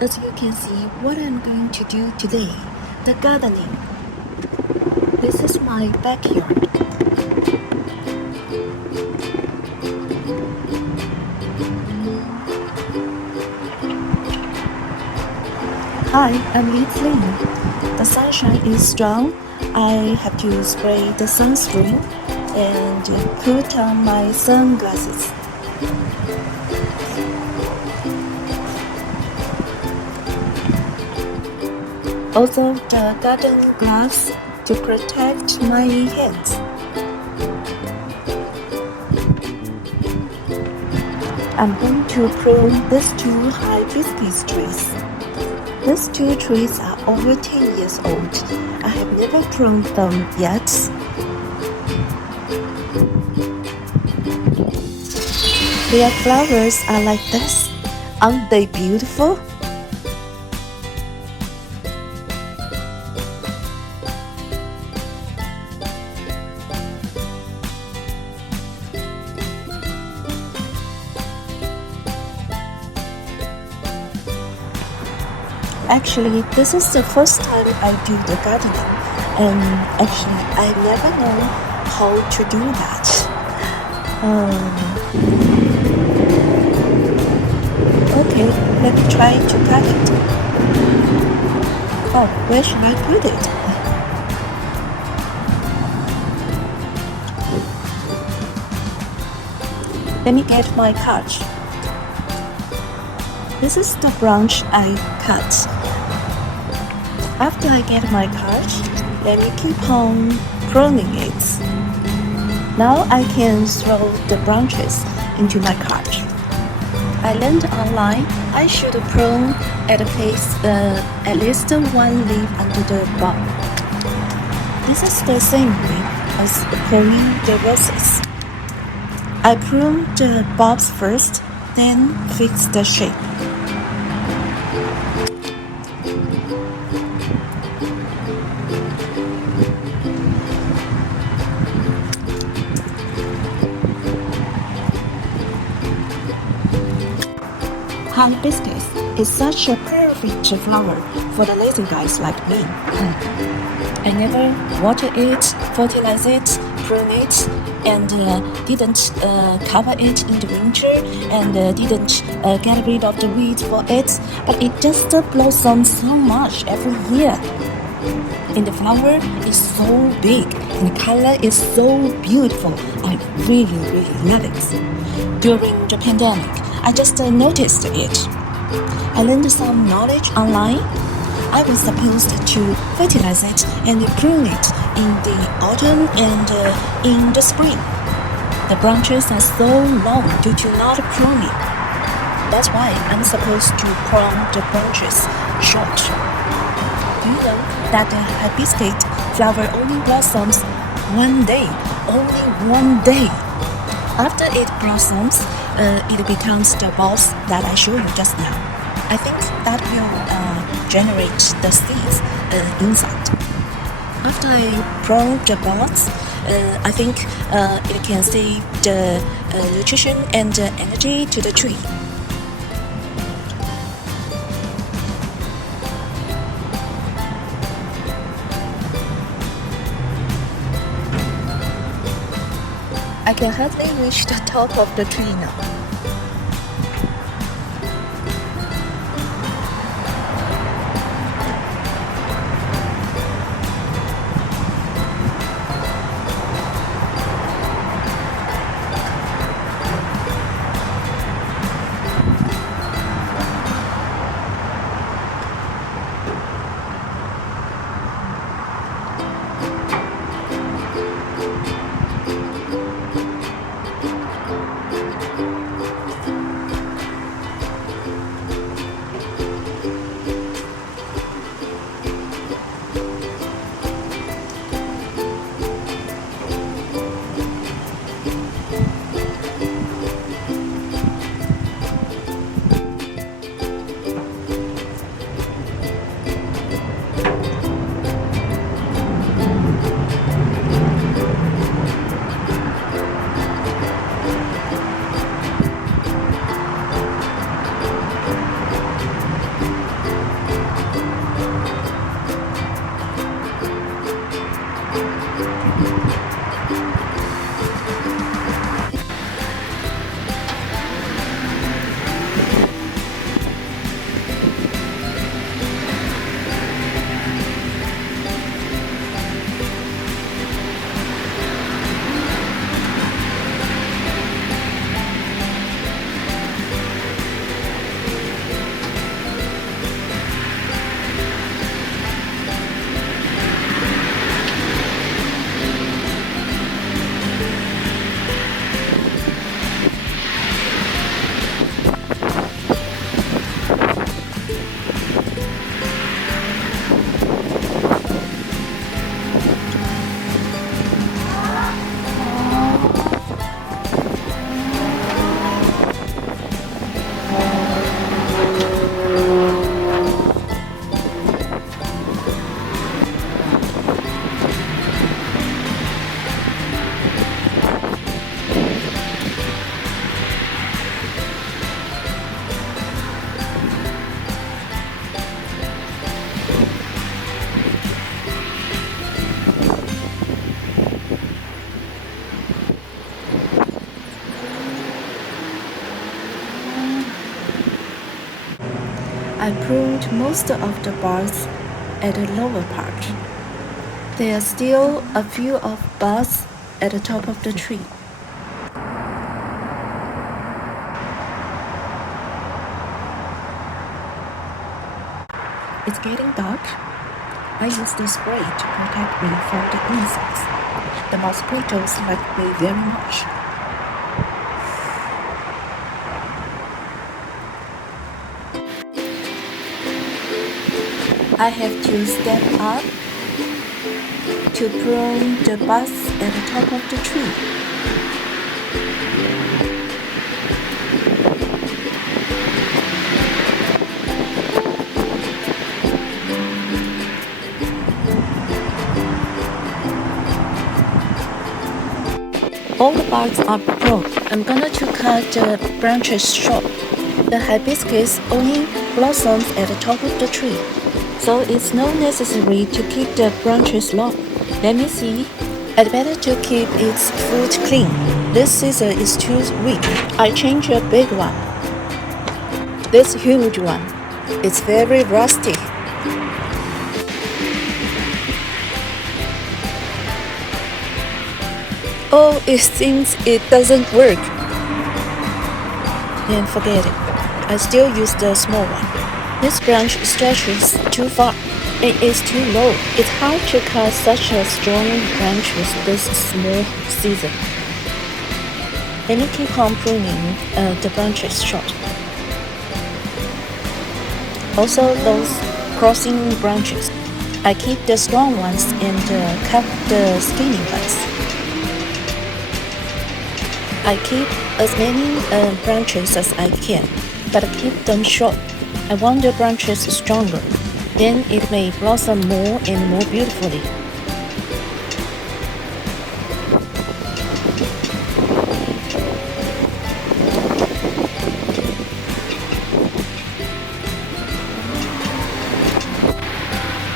As you can see, what I'm going to do today, the gardening. This is my backyard. Hi, I'm Lin. The sunshine is strong. I have to spray the sunscreen and put on my sunglasses. Also the garden gloves to protect my hands. I'm going to prune these two hibiscus trees. These two trees are over 10 years old. I have never pruned them yet. Their flowers are like this. Aren't they beautiful? Actually, this is the first time I do the gardening, and actually I never know how to do that. Okay, let me try to cut it. Oh, where should I put it? Let me get my cart. This is the branch I cut. After I get my cart, let me keep on pruning it. Now I can throw the branches into my cart. I learned online I should prune at a pace at least one leaf under the bulb. This is the same way as pruning the roses. I prune the bulbs first, then fix the shape. Hibiscus is such a perfect flower for the lazy guys like me. I never water it, fertilize it, prune it, and didn't cover it in the winter, and didn't get rid of the weeds for it, but it just blossoms so much every year. And the flower is so big, and the color is so beautiful. I really love it. During the pandemic, I just noticed it. I learned some knowledge online. I was supposed to fertilize it and prune it in the autumn and in the spring. The branches are so long due to not pruning. That's why I'm supposed to prune the branches short. Do you know that the hibiscus flower only blossoms one day? Only one day. After it blossoms, it becomes the bulbs that I showed you just now. I think that will generate the seeds inside. After I prune the bulbs, I think it can save the nutrition and energy to the tree. I can hardly reach the top of the tree now. I pruned most of the buds at the lower part. There are still a few of buds at the top of the tree. It's getting dark. I use the spray to protect me from the insects. The mosquitoes like me very much. I have to step up to prune the buds at the top of the tree. All the buds are pruned. I'm gonna to cut the branches short. The hibiscus only blossoms at the top of the tree, so it's not necessary to keep the branches long. Let me see. I'd better to keep its fruit clean. This scissor is too weak. I change a big one. This huge one. It's very rusty. Oh, it seems it doesn't work. Then forget it. I still use the small one. This branch stretches too far. It is too low. It's hard to cut such a strong branch with this small scissor. Let me keep on pruning the branches short. Also those crossing branches. I keep the strong ones and cut the skinny ones. I keep as many branches as I can, but keep them short. I want the branches stronger. Then it may blossom more and more beautifully.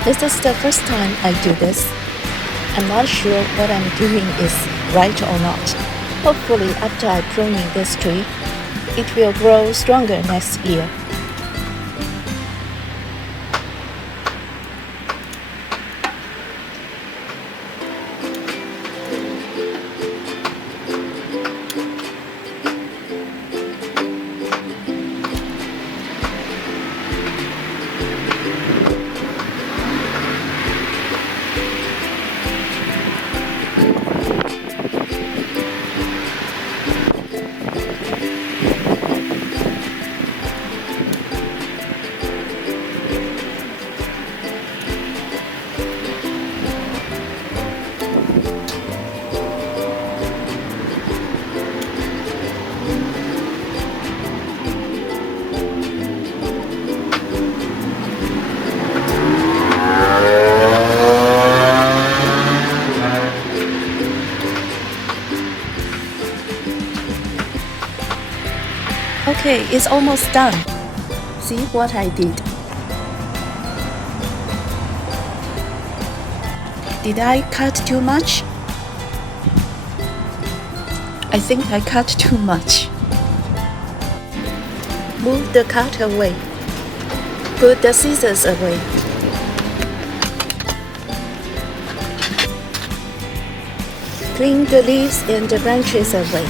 This is the first time I do this. I'm not sure what I'm doing is right or not. Hopefully after I pruning this tree, it will grow stronger next year. Okay, it's almost done. See what I did. Did I cut too much? I think I cut too much. Move the cut away. Put the scissors away. Clean the leaves and the branches away.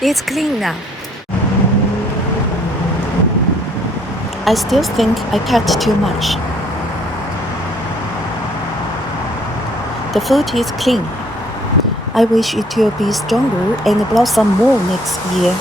It's clean now. I still think I cut too much. The fruit is clean. I wish it will be stronger and blossom more next year.